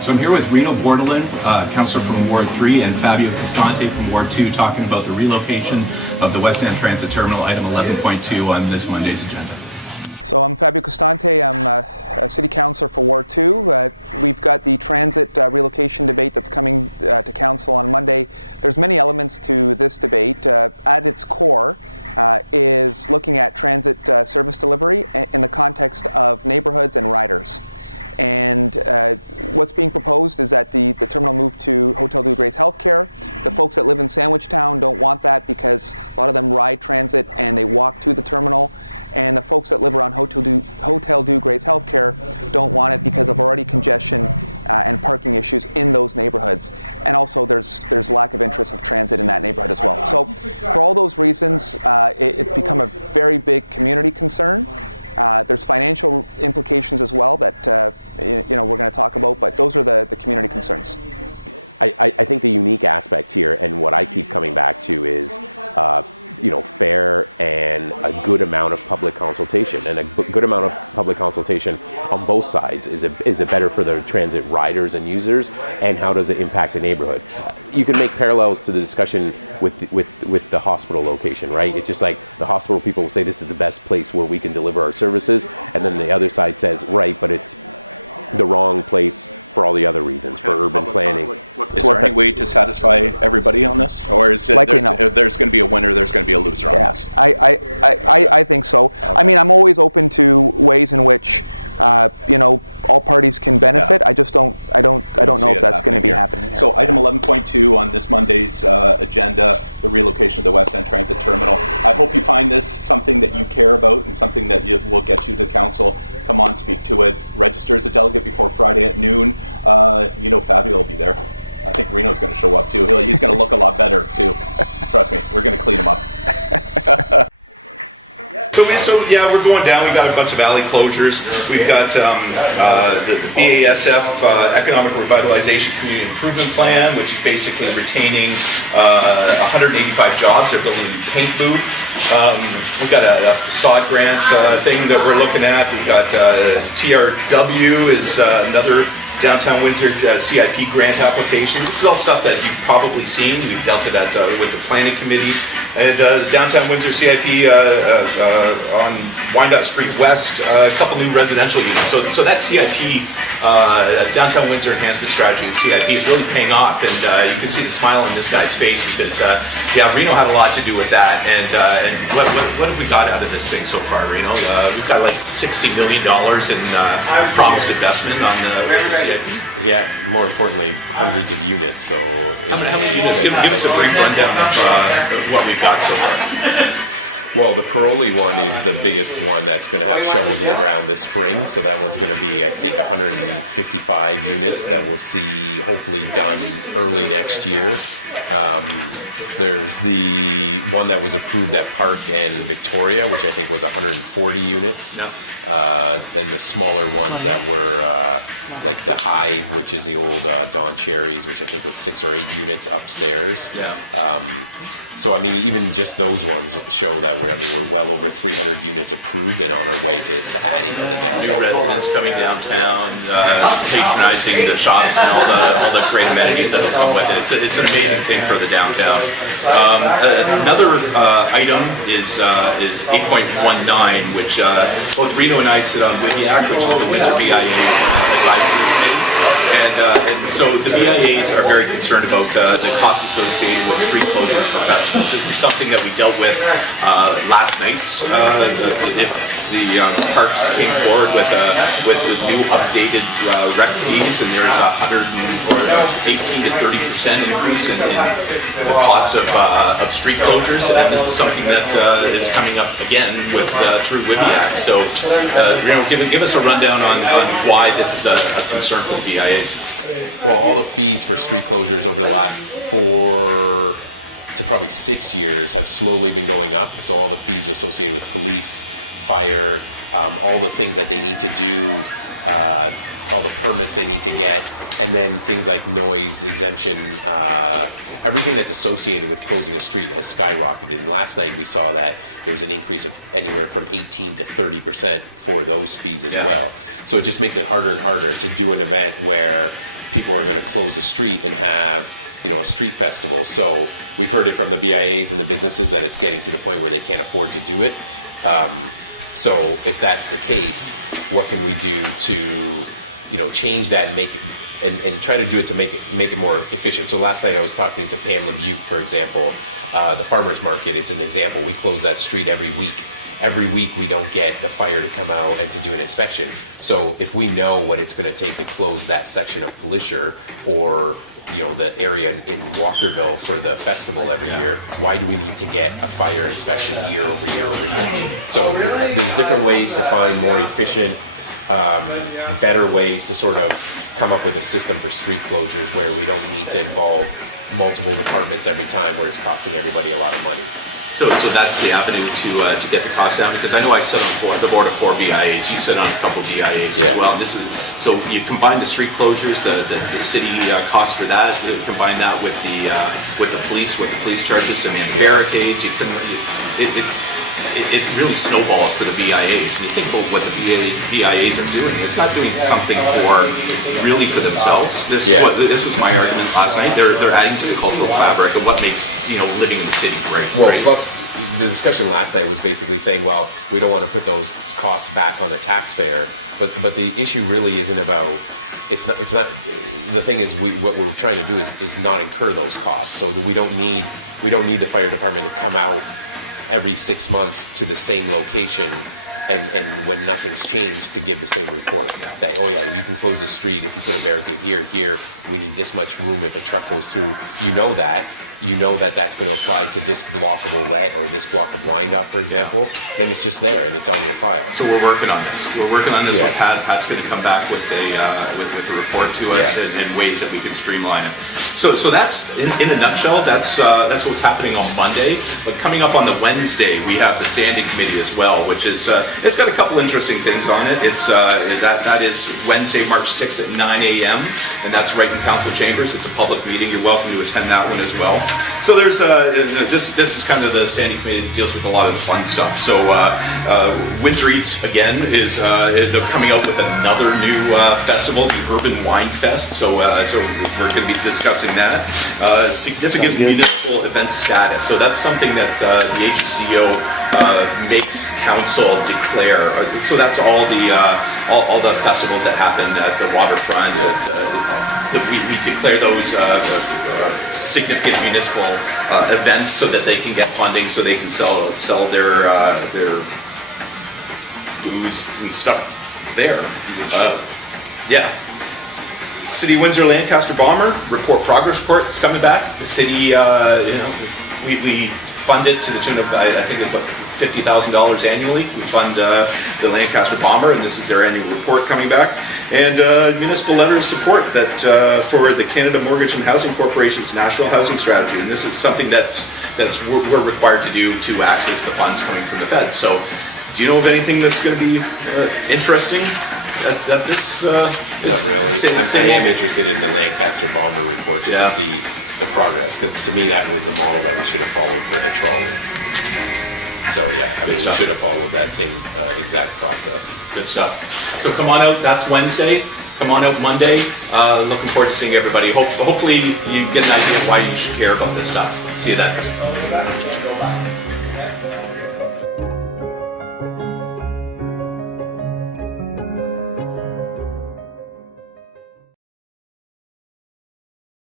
So I'm here with Rino Bortolin, councillor from Ward 3, and Fabio Costante from Ward 2, talking about the relocation of the West End Transit Terminal, item 11.2 on this Monday's agenda. So I'm Fabio Costante. I'm a city councillor for Ward 2. We've got the transit relocation debate that's coming to council on Monday. There's many elements to this debate. At its core is looking at transit service delivery in the context of neighborhoods and riders. And what's being proposed is that the terminal move to Hotel Dieu Grace Healthcare. The folks that live in Sandwich Town don't want that because a lot of them ride transit and they walk to the terminal. And the folks that live around Hotel Dieu Grace Healthcare don't want it because of already congestion and parking issues in those neighborhoods. And also there's lack of interest of transit in that neighborhood as well. So for all those reasons, it's become a very big community concern. There's financial implications as well that we're going to talk about, but those are the community concerns. I think the unique aspect here, and what I keep coming back to, is fair and a good amount of public consultation, and a good amount of public consultation on both sides. Is it better for the transit riders and users, and how does it impact the neighborhood? You can make parallels to the discussion with the hospital location, right? It's just like the hospital people will say this is the best place where we can deliver our services, and then the other side says, right, but it's the wrong place for all the other reasons, for urban planning. Is there any way to satisfy everybody on this? Or is it there's going to be a winner, there's going to be a loser on this? I think so. I mean, I'm always open to ways in which all parties can benefit. I just don't know if that's going to be happening here. So item 11.2 on this Monday's agenda, the relocation of the West End Transit Terminal. I hope you find this something that you care about and something that will get you to council. Come on, speak to it. Register as a delegate before Friday at noon. Fabio will be there. I think Rino's going to show up too. He's going to look a lot better too. Trust me, we're going to clean him up. So we're going down. We've got a bunch of alley closures. We've got the BASF Economic Revitalization Community Improvement Plan, which is basically retaining 185 jobs. They're building a paint booth. We've got a facade grant thing that we're looking at. We've got TRW is another Downtown Windsor CIP grant application. This is all stuff that you've probably seen. We've dealt with that with the planning committee. And Downtown Windsor CIP on Wyandotte Street West, a couple new residential units. So that CIP, Downtown Windsor Enhancement Strategy, CIP, is really paying off. And you can see the smile on this guy's face because, Reno had a lot to do with that. And what have we got out of this thing so far, Reno? We've got like $60 million in promised investment on the CIP. Yeah, more importantly, hundreds of units. So how many units? Give us a brief rundown of what we've got so far. Well, the Paroli one is the biggest one that's going to have shovels in the ground this spring. So that one's going to be, I think, 155 units that we'll see hopefully done early next year. There's the one that was approved at Park and Victoria, which I think was 140 units. No. Then the smaller ones that were like the Hive, which is the old Don Cherry's, which I think was 6 or 8 units upstairs. Yeah. So I mean, even just those ones show that we're well over 300 units approved and on our way to adding to the downtown core. Residents coming downtown, patronizing the shops and all the great amenities that will come with it. It's an amazing thing for the downtown. Another item is 8.19, which both Rino and I sit on WIVIAC, which is a Windsor BIA advisory committee. And so the BIAs are very concerned about the costs associated with street closure for festivals. This is something that we dealt with last night. The parks came forward with the new updated rec fees, and there's 18 to 30% increase in the cost of street closures. And this is something that is coming up again through WIVIAC. So, give us a rundown on why this is a concern for the BIAs. Well, all the fees for street closures over the last 4 to probably 6 years have slowly been going up. So all the fees associated with police, fire, all the things that they need to do, all the permits they need to get, And then things like noise exemption, everything that's associated with closing a street has skyrocketed. And last night we saw that there was an increase of anywhere from 18 to 30% for those fees as well. So it just makes it harder and harder to do an event where people are going to close a street and have, you know, a street festival. So we've heard it from the BIAs and the businesses that it's getting to the point where they can't afford to do it. So if that's the case, what can we do to, you know, change that and make it, and try to do it to make it more efficient. So last night I was talking to Pam LeBute, for example. The farmers market is an example. We close that street every week. Every week we don't get the fire to come out and to do an inspection. So if we know what it's going to take to close that section of Palliser, or you know, the area in Walkerville for the festival every year, why do we need to get a fire inspection year over year over year? So there's different ways to find more efficient, better ways to sort of come up with a system for street closures where we don't need to involve multiple departments every time, where it's costing everybody a lot of money. So that's the avenue to get the cost down, because I know I sit on the board of 4 BIAs. You sit on a couple BIAs as well. And this is, so you combine the street closures, the city cost for that. You combine that with the police charges. I mean, the barricades. You can it really snowballs for the BIAs. And you think about what the BIAs are doing. It's not doing something really for themselves. This was my argument last night. They're adding to the cultural fabric of what makes, you know, living in the city great. Well, plus the discussion last night was basically saying, well, we don't want to put those costs back on the taxpayer, but the issue really isn't about. It's not. The thing is, what we're trying to do is not incur those costs. So that we don't need the fire department to come out every 6 months to the same location, and when nothing's changed, to give the same report that, oh yeah, you can close the street if you put a barricade here, we need this much room if a truck goes through. You know that that's going to apply to this block of Ouellette or this block of Wyandotte, for example, then it's just there and it's on your file. So we're working on this. With Pat's going to come back with a report to us in ways that we can streamline it. So that's in a nutshell. That's what's happening on Monday. But coming up on the Wednesday, we have the standing committee as well, which is it's got a couple interesting things on it. It's that is Wednesday, March 6th at 9 a.m. and that's right in Council Chambers. It's a public meeting. You're welcome to attend that one as well. So there's this is kind of the standing committee that deals with a lot of the fun stuff. So Windsor Eats again is coming out with another new festival, the Urban Wine Fest. So we're going to be discussing that. Significant municipal event status. So that's something that the HECO makes council declare. So that's all the festivals that happen at the waterfront. We declare those significant municipal events so that they can get funding, so they can sell their booze and stuff there. City of Windsor Lancaster Bomber progress report is coming back. The city, we fund it to the tune of I think about $50,000 annually. We fund the Lancaster Bomber, and this is their annual report coming back. And municipal letter of support that for the Canada Mortgage and Housing Corporation's National Housing Strategy. And this is something that's we're required to do to access the funds coming from the Fed. So, do you know of anything that's going to be interesting at this? Not really. I am interested in the Lancaster Bomber report just to see the progress, because to me that was the model that we should have followed for the trolley. So yeah, I mean, we should have followed that same exact process. Good stuff. So come on out, that's Wednesday. Come on out Monday. Looking forward to seeing everybody. Hopefully you get an idea of why you should care about this stuff. See you then.